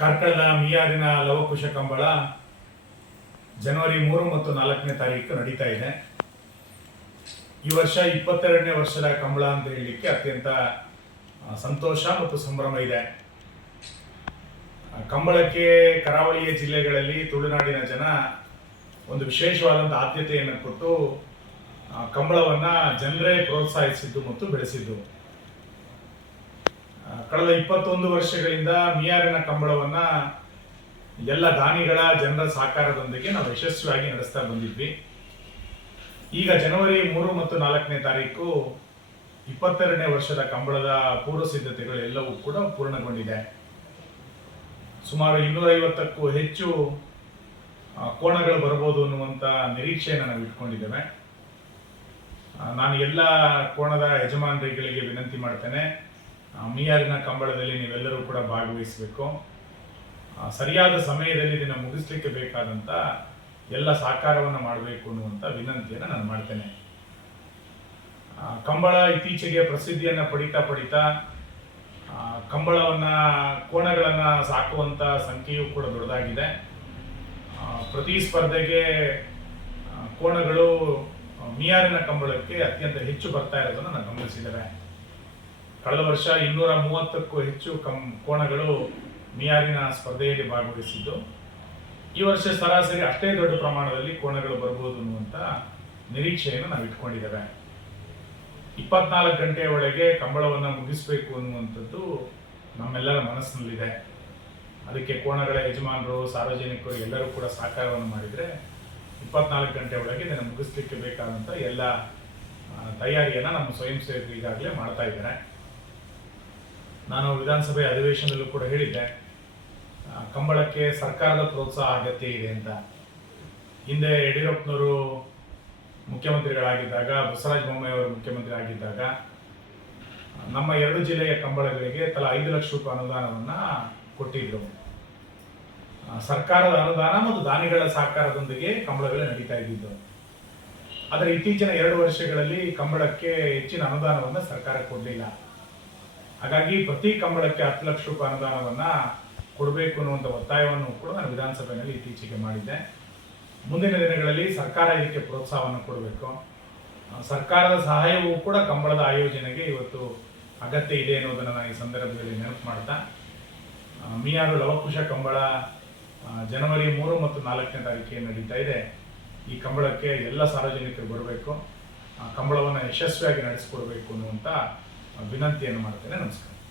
ಕಾರ್ಕಳದ ಮಿಯಾರಿನ ಲವಕುಶ ಕಂಬಳ ಜನವರಿ 3 ಮತ್ತು 4ನೇ ತಾರೀಕು ನಡೀತಾ ಇದೆ. ಈ ವರ್ಷ 22ನೇ ವರ್ಷದ ಕಂಬಳ ಅಂತ ಹೇಳಲಿಕ್ಕೆ ಅತ್ಯಂತ ಸಂತೋಷ ಮತ್ತು ಸಂಭ್ರಮ ಇದೆ. ಕಂಬಳಕ್ಕೆ ಕರಾವಳಿಯ ಜಿಲ್ಲೆಗಳಲ್ಲಿ ತುಳುನಾಡಿನ ಜನ ಒಂದು ವಿಶೇಷವಾದಂಥ ಆದ್ಯತೆಯನ್ನು ಕೊಟ್ಟು ಕಂಬಳವನ್ನು ಜನರೇ ಪ್ರೋತ್ಸಾಹಿಸಿದ್ದು ಮತ್ತು ಬೆಳೆಸಿದ್ದು. ಕಳೆದ 21 ವರ್ಷಗಳಿಂದ ಮಿಯಾರಿನ ಕಂಬಳವನ್ನು ಎಲ್ಲ ದಾನಿಗಳ ಜನರ ಸಹಕಾರದೊಂದಿಗೆ ನಾವು ಯಶಸ್ವಿಯಾಗಿ ನಡೆಸ್ತಾ ಬಂದಿದ್ವಿ. ಈಗ ಜನವರಿ 3 ಮತ್ತು 4ನೇ ತಾರೀಕು 22ನೇ ವರ್ಷದ ಕಂಬಳದ ಪೂರ್ವ ಸಿದ್ಧತೆಗಳು ಎಲ್ಲವೂ ಕೂಡ ಪೂರ್ಣಗೊಂಡಿದೆ. ಸುಮಾರು 250ಕ್ಕೂ ಹೆಚ್ಚು ಕೋಣಗಳು ಬರ್ಬೋದು ಅನ್ನುವಂಥ ನಿರೀಕ್ಷೆಯನ್ನು ನಾವು ಇಟ್ಕೊಂಡಿದ್ದೇವೆ. ನಾನು ಎಲ್ಲ ಕೋಣದ ಯಜಮಾನರುಗಳಿಗೆ ವಿನಂತಿ ಮಾಡ್ತೇನೆ, ಮಿಯಾರಿನ ಕಂಬಳದಲ್ಲಿ ನೀವೆಲ್ಲರೂ ಕೂಡ ಭಾಗವಹಿಸಬೇಕು. ಸರಿಯಾದ ಸಮಯದಲ್ಲಿ ಇದನ್ನು ಮುಗಿಸ್ಲಿಕ್ಕೆ ಬೇಕಾದಂಥ ಎಲ್ಲ ಸಹಕಾರವನ್ನು ಮಾಡಬೇಕು ಅನ್ನುವಂಥ ವಿನಂತಿಯನ್ನು ನಾನು ಮಾಡ್ತೇನೆ. ಕಂಬಳ ಇತ್ತೀಚೆಗೆ ಪ್ರಸಿದ್ಧಿಯನ್ನು ಪಡಿತಾ ಕಂಬಳವನ್ನು ಕೋಣಗಳನ್ನು ಸಾಕುವಂಥ ಸಂಖ್ಯೆಯೂ ಕೂಡ ದೊಡ್ಡದಾಗಿದೆ. ಪ್ರತಿ ಸ್ಪರ್ಧೆಗೆ ಕೋಣಗಳು ಮಿಯಾರಿನ ಕಂಬಳಕ್ಕೆ ಅತ್ಯಂತ ಹೆಚ್ಚು ಬರ್ತಾ ಇರೋದನ್ನು ನಾನು ಗಮನಿಸಿದ್ದೇವೆ. ಕಳೆದ ವರ್ಷ 230ಕ್ಕೂ ಹೆಚ್ಚು ಕೋಣಗಳು ಮಿಯಾರಿನ ಸ್ಪರ್ಧೆಯಲ್ಲಿ ಭಾಗವಹಿಸಿದ್ದು. ಈ ವರ್ಷ ಸರಾಸರಿ ಅಷ್ಟೇ ದೊಡ್ಡ ಪ್ರಮಾಣದಲ್ಲಿ ಕೋಣಗಳು ಬರ್ಬೋದು ಅನ್ನುವಂಥ ನಿರೀಕ್ಷೆಯನ್ನು ನಾವು ಇಟ್ಕೊಂಡಿದ್ದೇವೆ. 24 ಗಂಟೆಯ ಒಳಗೆ ಕಂಬಳವನ್ನು ಮುಗಿಸಬೇಕು ಅನ್ನುವಂಥದ್ದು ನಮ್ಮೆಲ್ಲರ ಮನಸ್ಸಿನಲ್ಲಿದೆ. ಅದಕ್ಕೆ ಕೋಣಗಳ ಯಜಮಾನರು, ಸಾರ್ವಜನಿಕರು ಎಲ್ಲರೂ ಕೂಡ ಸಹಕಾರವನ್ನು ಮಾಡಿದರೆ 24 ಗಂಟೆ ಒಳಗೆ ಇದನ್ನು ಮುಗಿಸ್ಲಿಕ್ಕೆ ಬೇಕಾದಂಥ ಎಲ್ಲ ತಯಾರಿಯನ್ನು ನಮ್ಮ ಸ್ವಯಂ ಸೇವಕರು ಈಗಾಗಲೇ ಮಾಡ್ತಾ ಇದ್ದಾರೆ. ನಾನು ವಿಧಾನಸಭೆ ಅಧಿವೇಶನದಲ್ಲೂ ಕೂಡ ಹೇಳಿದ್ದೆ, ಕಂಬಳಕ್ಕೆ ಸರ್ಕಾರದ ಪ್ರೋತ್ಸಾಹ ಅಗತ್ಯ ಇದೆ ಅಂತ. ಹಿಂದೆ ಯಡಿಯೂರಪ್ಪನವರು ಮುಖ್ಯಮಂತ್ರಿಗಳಾಗಿದ್ದಾಗ, ಬಸವರಾಜ ಬೊಮ್ಮಾಯಿ ಅವರು ಮುಖ್ಯಮಂತ್ರಿ ಆಗಿದ್ದಾಗ ನಮ್ಮ 2 ಜಿಲ್ಲೆಯ ಕಂಬಳಗಳಿಗೆ ತಲಾ 5 ಲಕ್ಷ ರೂಪಾಯಿ ಅನುದಾನವನ್ನು ಕೊಟ್ಟಿದ್ರು. ಸರ್ಕಾರದ ಅನುದಾನ ಮತ್ತು ದಾನಿಗಳ ಸಹಕಾರದೊಂದಿಗೆ ಕಂಬಳಗಳು ನಡೀತಾ ಇದ್ದಿದ್ದು. ಆದರೆ ಇತ್ತೀಚಿನ 2 ವರ್ಷಗಳಲ್ಲಿ ಕಂಬಳಕ್ಕೆ ಹೆಚ್ಚಿನ ಅನುದಾನವನ್ನು ಸರ್ಕಾರ ಕೊಡಲಿಲ್ಲ. ಹಾಗಾಗಿ ಪ್ರತಿ ಕಂಬಳಕ್ಕೆ 10 ಲಕ್ಷ ರೂಪಾಯಿ ಅನುದಾನವನ್ನು ಕೊಡಬೇಕು ಅನ್ನುವಂಥ ಒತ್ತಾಯವನ್ನು ಕೂಡ ನಾನು ವಿಧಾನಸಭೆಯಲ್ಲಿ ಇತ್ತೀಚೆಗೆ ಮಾಡಿದ್ದೆ. ಮುಂದಿನ ದಿನಗಳಲ್ಲಿ ಸರ್ಕಾರ ಇದಕ್ಕೆ ಪ್ರೋತ್ಸಾಹವನ್ನು ಕೊಡಬೇಕು. ಸರ್ಕಾರದ ಸಹಾಯವೂ ಕೂಡ ಕಂಬಳದ ಆಯೋಜನೆಗೆ ಇವತ್ತು ಅಗತ್ಯ ಇದೆ ಅನ್ನೋದನ್ನು ನಾನು ಈ ಸಂದರ್ಭದಲ್ಲಿ ನೆನಪು ಮಾಡ್ತಾ, ಮಿಯಾರು ಲವಕುಶ ಕಂಬಳ ಜನವರಿ 3 ಮತ್ತು 4ನೇ ತಾರೀಕಿಗೆ ನಡೀತಾ ಇದೆ. ಈ ಕಂಬಳಕ್ಕೆ ಎಲ್ಲ ಸಾರ್ವಜನಿಕರು ಬರಬೇಕು, ಕಂಬಳವನ್ನು ಯಶಸ್ವಿಯಾಗಿ ನಡೆಸಿಕೊಡ್ಬೇಕು ಅನ್ನುವಂಥ ವಿನಂತಿಯನ್ನು ಮಾಡ್ತೇನೆ. ನಮಸ್ಕಾರ.